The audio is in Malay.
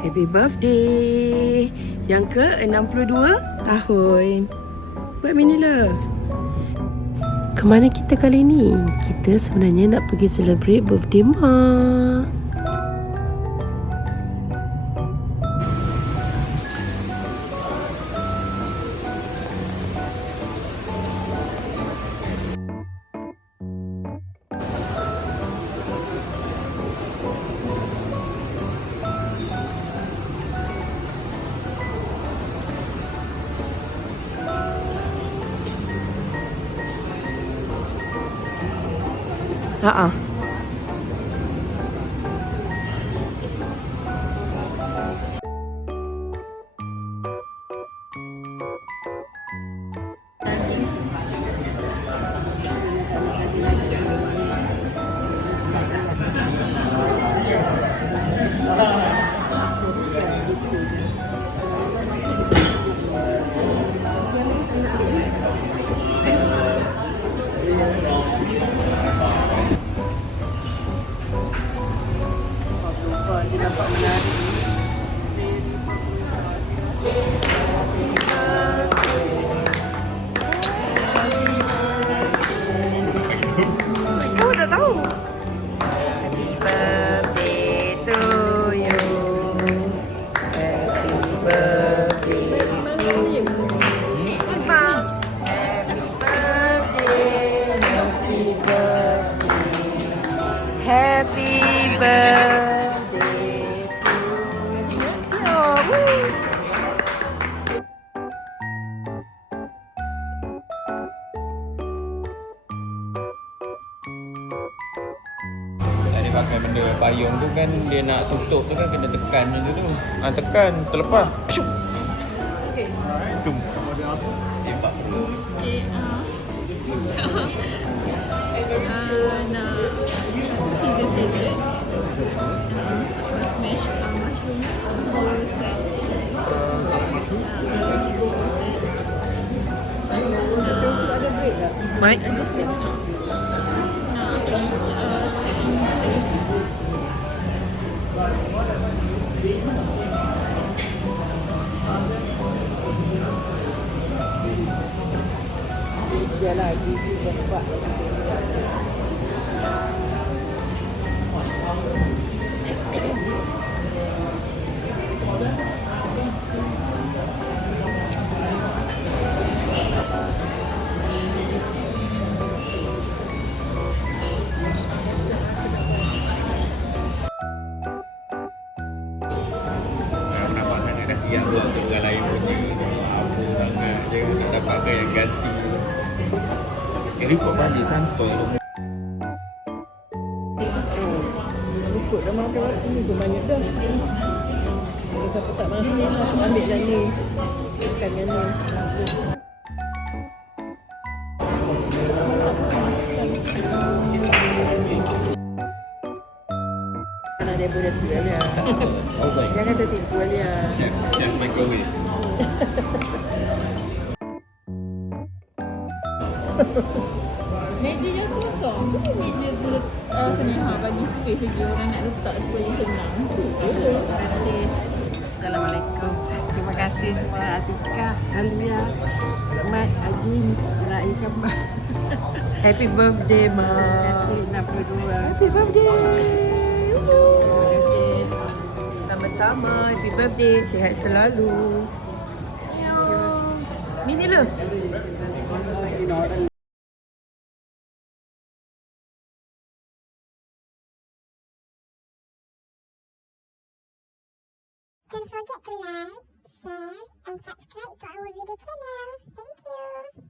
Happy birthday yang ke-62 tahun buat Mini Love. Kemana kita kali ni? Kita sebenarnya nak pergi celebrate birthday Ma. Ha-ha. Dia nampak menarik. Kau tak tahu? Happy birthday to you. Happy birthday to you. Happy birthday. Happy birthday. Happy birthday. Dia pakai benda payung tu kan, dia nak tutup tu kan kena tekan macam tu. Tekan terlepas. Syuk. Okey. Tum. Tembak. Nak Caesar salad, smash mushroom, roll set, Mike. Dia lagi buat. Nampak sana dah siap buat untuk orang lain puji. Apa sangat je nak dapatkan yang ganti. Report balik kantor. Ikut dah makan waktu ni pun banyak dah. Kalau siapa tak makan ni, aku ambil dah ni. Makan yang ni. Mana dia boleh tipu dia. Jangan tertipu dia. Chef microwave. meja yang kosong. Cuba meja tu apa ni, bagi space lagi orang nak letak supaya senang. Terima kasih. Assalamualaikum. Terima kasih semua Atika, Alia, Mat, Ajin, meraihkan Ma. Happy birthday Ma. Terima kasih 62. Happy birthday. Terima kasih. Sama-sama. Happy birthday. Sihat selalu. Mini Love. Don't forget to like, share, and subscribe to our video channel. Thank you.